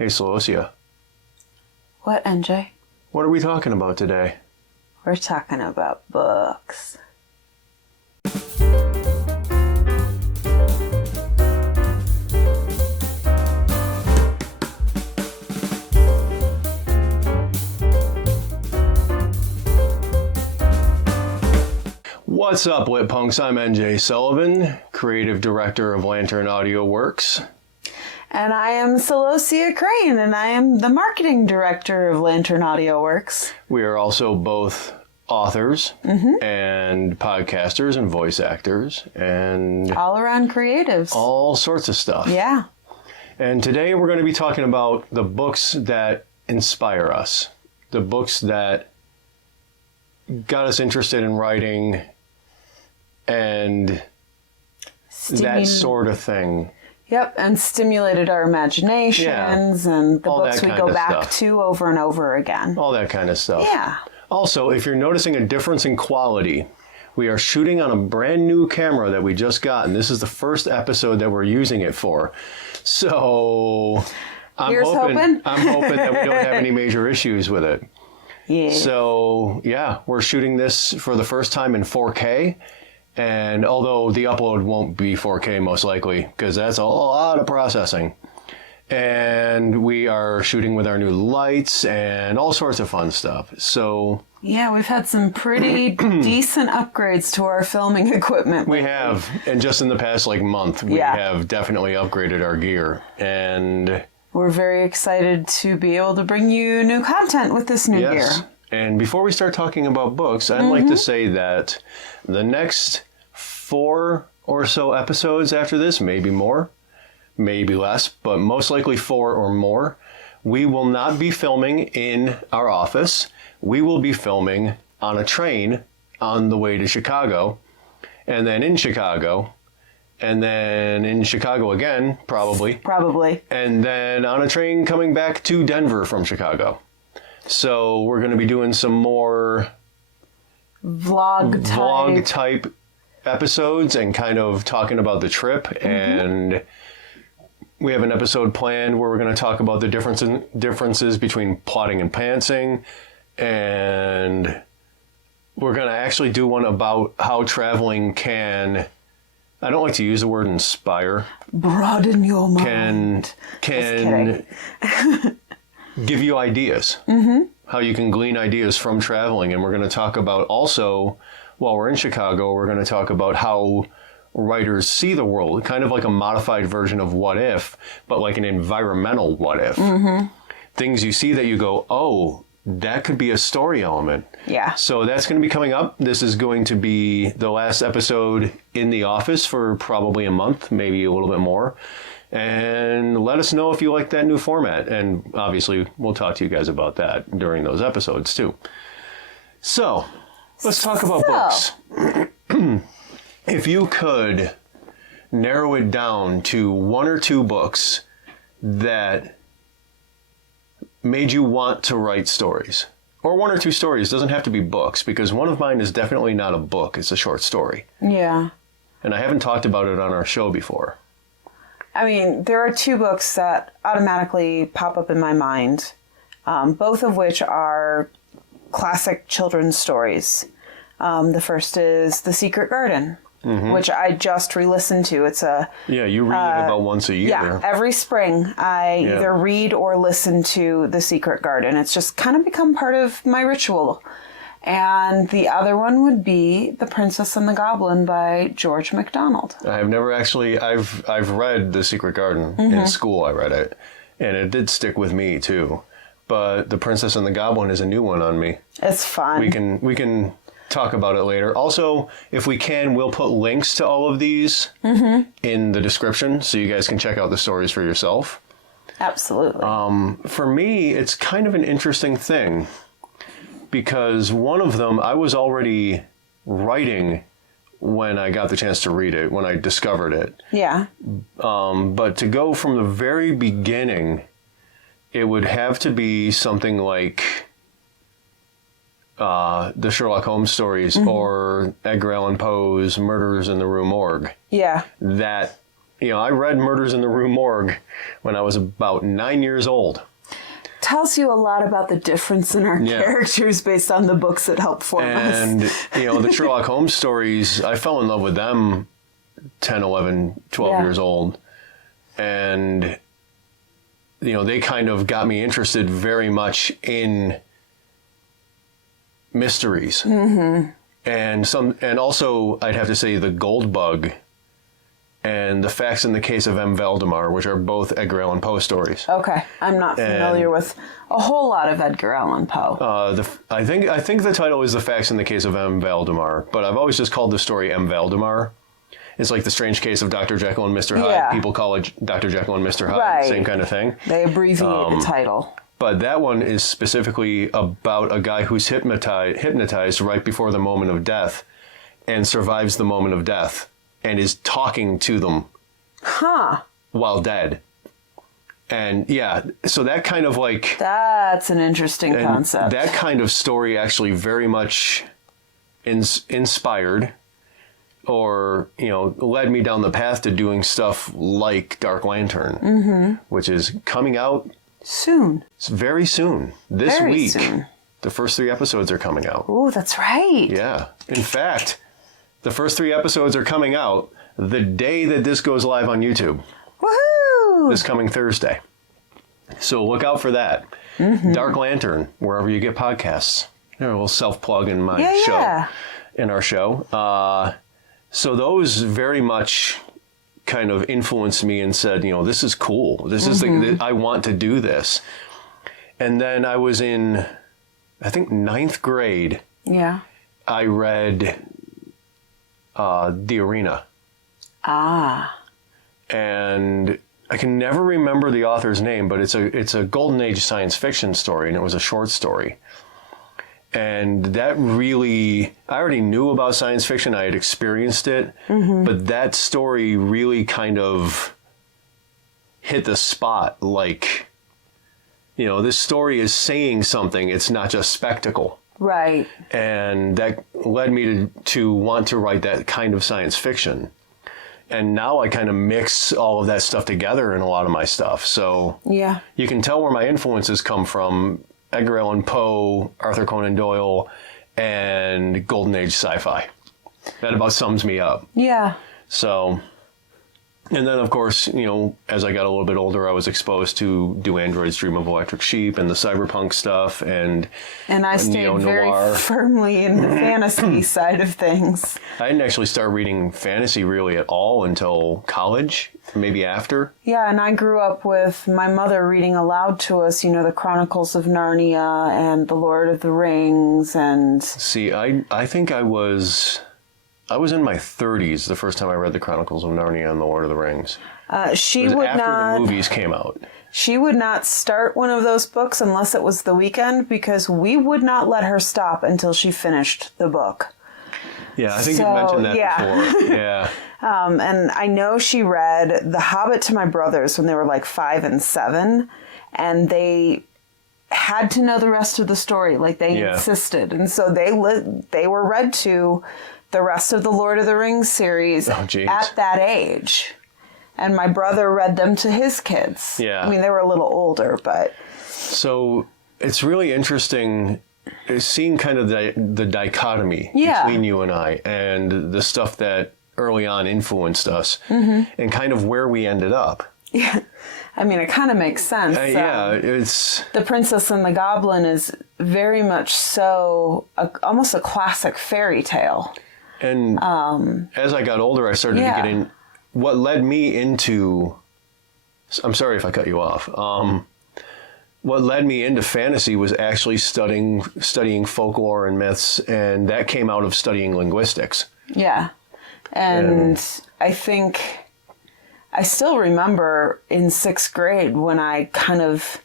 Hey, Celosia. What, NJ? What are we talking about today? We're talking about books. What's up, Lit Punks? I'm NJ Sullivan, Creative Director of Lantern Audio Works. And I am Celosia Crane, and I am the Marketing Director of Lantern Audio Works. We are also both authors and podcasters and voice actors and All around creatives. all sorts of stuff. Yeah. And today we're going to be talking about the books that inspire us, the books that got us interested in writing and that sort of thing. Yep, and stimulated our imaginations and the all books that we kind go of back stuff. to over and over again. All that kind of stuff. Yeah. Also, if you're noticing a difference in quality, we are shooting on a brand new camera that we just got, and this is the first episode that we're using it for. So I'm hoping that we don't have any major issues with it. Yeah. So yeah, we're shooting this for the first time in 4K. And although the upload won't be 4K most likely, because that's a lot of processing. And we are shooting with our new lights and all sorts of fun stuff. So yeah, we've had some pretty decent upgrades to our filming equipment lately. we have, and just in the past month, we have definitely upgraded our gear. And we're very excited to be able to bring you new content with this new gear. And before we start talking about books, I'd like to say that the next 4 or so episodes after this, maybe more, maybe less, but most likely 4 or more, we will not be filming in our office. We will be filming on a train on the way to Chicago, and then in Chicago, and then in Chicago again, probably. Probably. And then on a train coming back to Denver from Chicago. So we're going to be doing some more vlog type episodes and kind of talking about the trip. And we have an episode planned where we're going to talk about the differences between plotting and pantsing. And we're going to actually do one about how traveling can, I don't like to use the word inspire. Broaden your mind. Can give you ideas, how you can glean ideas from traveling. And we're going to talk about also, while we're in Chicago, we're going to talk about how writers see the world, kind of like a modified version of What If, but like an environmental What If. Things you see that you go, oh, that could be a story element. Yeah. So that's going to be coming up. This is going to be the last episode in the office for probably a month, maybe a little bit more. And let us know if you like that new format. And obviously, we'll talk to you guys about that during those episodes, too. So, let's talk about books. If you could narrow it down to 1 or 2 books that made you want to write stories, or 1 or 2 stories, doesn't have to be books, because one of mine is definitely not a book, it's a short story. Yeah. And I haven't talked about it on our show before. I mean, there are 2 books that automatically pop up in my mind, both of which are classic children's stories. The first is The Secret Garden, which I just re-listened to. It's a... Yeah, you read it about once a year. Yeah, every spring I either read or listen to The Secret Garden. It's just kind of become part of my ritual. And the other one would be The Princess and the Goblin by George MacDonald. I've never actually, I've read The Secret Garden. In school I read it, and it did stick with me too. But The Princess and the Goblin is a new one on me. It's fun. We can talk about it later. Also, if we can, we'll put links to all of these in the description so you guys can check out the stories for yourself. Absolutely. For me, it's kind of an interesting thing, because one of them I was already writing when I got the chance to read it, when I discovered it. Yeah. But to go from the very beginning, it would have to be something like the Sherlock Holmes stories or Edgar Allan Poe's Murders in the Rue Morgue. Yeah. That I read Murders in the Rue Morgue when I was about 9 years old. Tells you a lot about the difference in our characters based on the books that help form us. And, the Sherlock Holmes stories, I fell in love with them 10, 11, 12 years old. And, they kind of got me interested very much in mysteries. Mm-hmm. And also, I'd have to say, The Gold Bug and The Facts in the Case of M. Valdemar, which are both Edgar Allan Poe stories. Okay, I'm not familiar with a whole lot of Edgar Allan Poe. I think the title is The Facts in the Case of M. Valdemar, but I've always just called the story M. Valdemar. It's like The Strange Case of Dr. Jekyll and Mr. Hyde. Yeah. People call it Dr. Jekyll and Mr. Hyde, right. Same kind of thing. They abbreviate the title. But that one is specifically about a guy who's hypnotized right before the moment of death and survives the moment of death and is talking to them while dead. And so that kind of like... That's an interesting concept. That kind of story actually very much inspired or, led me down the path to doing stuff like Dark Lantern, which is coming out... Soon. It's very soon. This very week. Soon. The first 3 episodes are coming out. Oh, that's right. Yeah. In fact, the first 3 episodes are coming out the day that this goes live on YouTube. Woohoo! This coming Thursday. So look out for that. Mm-hmm. Dark Lantern, wherever you get podcasts. A little self-plug in my show. In our show. So those very much kind of influenced me and said, this is cool. This is I want to do this. And then I was in, I think, 9th grade. Yeah. I read The Arena. And I can never remember the author's name, but it's a golden age science fiction story, and it was a short story. And that really, I already knew about science fiction. I had experienced it. Mm-hmm. But that story really kind of hit the spot. Like, this story is saying something. It's not just spectacle. Right. And that led me to want to write that kind of science fiction. And now I kind of mix all of that stuff together in a lot of my stuff. So you can tell where my influences come from. Edgar Allan Poe, Arthur Conan Doyle, and Golden Age sci-fi. That about sums me up. Yeah. So, and then of course, as I got a little bit older, I was exposed to Do Androids Dream of Electric Sheep and the cyberpunk stuff and I stayed very firmly in the fantasy side of things. I didn't actually start reading fantasy really at all until college, maybe after. Yeah, and I grew up with my mother reading aloud to us, the Chronicles of Narnia and The Lord of the Rings and... See, I think I was in my 30s the first time I read the Chronicles of Narnia and The Lord of the Rings. She would after not... the movies came out. She would not start one of those books unless it was the weekend because we would not let her stop until she finished the book. Yeah, I think you mentioned that before. Yeah. And I know she read The Hobbit to my brothers when they were like 5 and 7, and they had to know the rest of the story. Like they insisted, and so they were read to the rest of the Lord of the Rings series at that age. And my brother read them to his kids. Yeah. I mean, they were a little older, but... So it's really interesting seeing kind of the dichotomy between you and I and the stuff that early on influenced us and kind of where we ended up. Yeah. I mean, it kind of makes sense. It's... The Princess and the Goblin is very much so almost a classic fairy tale. And as I got older, I started to get in... What led me into... I'm sorry if I cut you off. What led me into fantasy was actually studying folklore and myths, and that came out of studying linguistics. Yeah. And I think... I still remember in 6th grade when I kind of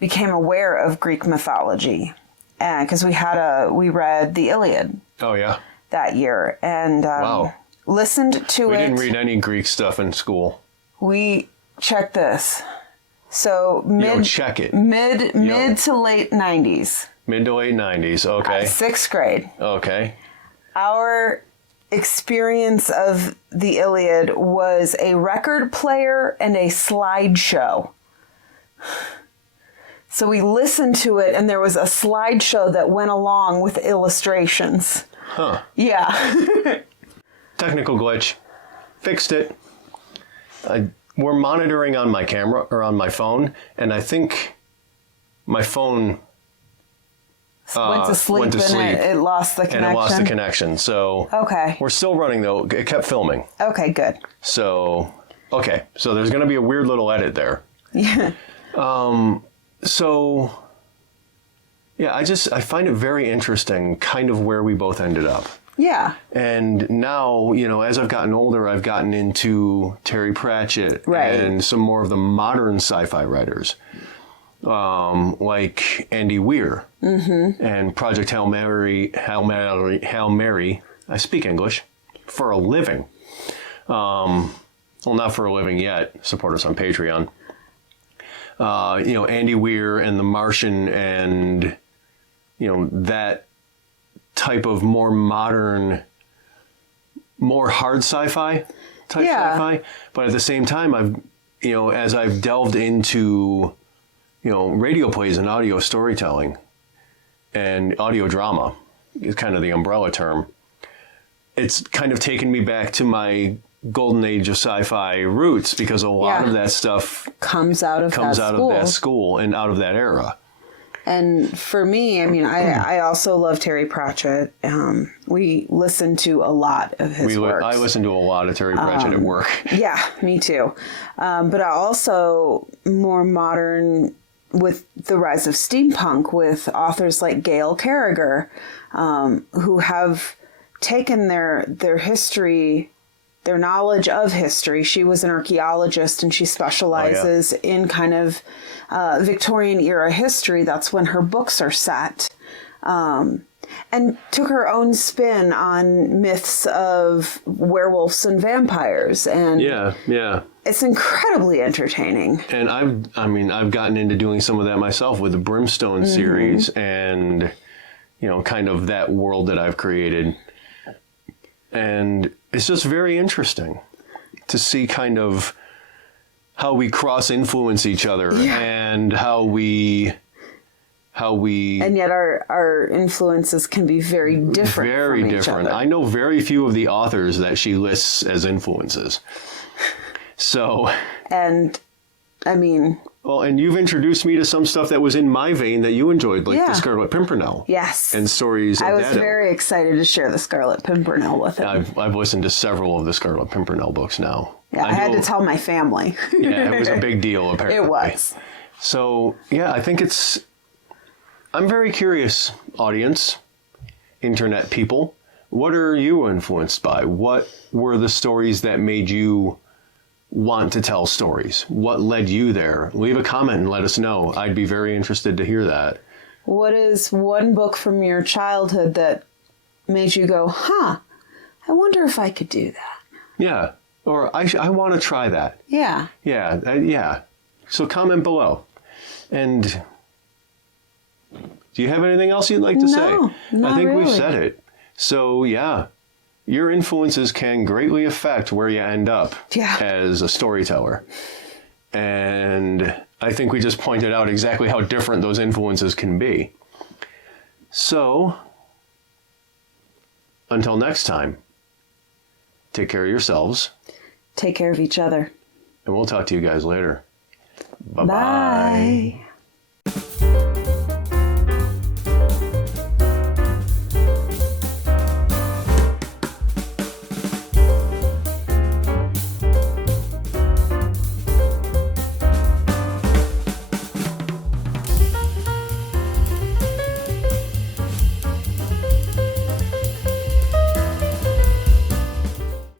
became aware of Greek mythology. And because we read the Iliad. Oh, yeah. That year. And... wow. Listened to it. We didn't read any Greek stuff in school. Check this. So check it. Mid to late 90s. Mid to late 90s, okay. 6th grade. Okay. Our experience of the Iliad was a record player and a slideshow. So we listened to it, and there was a slideshow that went along with illustrations. Huh. Yeah. Technical glitch. Fixed it. We're monitoring on my camera, or on my phone, and I think my phone went to sleep, and it lost the connection. And it lost the connection. So okay. We're still running, though. It kept filming. Okay, good. So, okay. So there's going to be a weird little edit there. Yeah. So, yeah, I find it very interesting kind of where we both ended up. Yeah. And now, as I've gotten older, I've gotten into Terry Pratchett and some more of the modern sci-fi writers, like Andy Weir and Project Hail Mary. I speak English for a living. Well, not for a living yet. Support us on Patreon. Andy Weir and The Martian and, that type of more modern, more hard sci-fi type sci-fi. But at the same time, as I've delved into, radio plays and audio storytelling and audio drama is kind of the umbrella term. It's kind of taken me back to my golden age of sci-fi roots because a lot of that stuff comes out of that school and out of that era. And for me, I also love Terry Pratchett. We listen to a lot of his works. I listen to a lot of Terry Pratchett at work. Yeah, me too. But I also more modern with the rise of steampunk with authors like Gail Carriger, who have taken their history, their knowledge of history. She was an archaeologist, and she specializes in kind of Victorian era history. That's when her books are set. And took her own spin on myths of werewolves and vampires. And it's incredibly entertaining. And I've gotten into doing some of that myself with the Brimstone series and, kind of that world that I've created. And it's just very interesting to see kind of how we cross-influence each other and how we and yet our influences can be very different very from different. Each other. I know very few of the authors that she lists as influences. So and you've introduced me to some stuff that was in my vein that you enjoyed, like the Scarlet Pimpernel. Yes. And stories of that. I was very excited to share the Scarlet Pimpernel with him. I've listened to several of the Scarlet Pimpernel books now. Yeah, I had to tell my family. Yeah, it was a big deal, apparently. It was. So, I think I'm very curious, audience, internet people. What are you influenced by? What were the stories that made you want to tell stories? What led you there? Leave a comment and let us know. I'd be very interested to hear that. What is one book from your childhood that made you go, I wonder if I could do that? Yeah. Or I want to try that. Yeah. Yeah. So comment below. And do you have anything else you'd like to say? Not I think really. we've said it. So, your influences can greatly affect where you end up as a storyteller. And I think we just pointed out exactly how different those influences can be. So, until next time, take care of yourselves. Take care of each other. And we'll talk to you guys later. Bye-bye. Bye.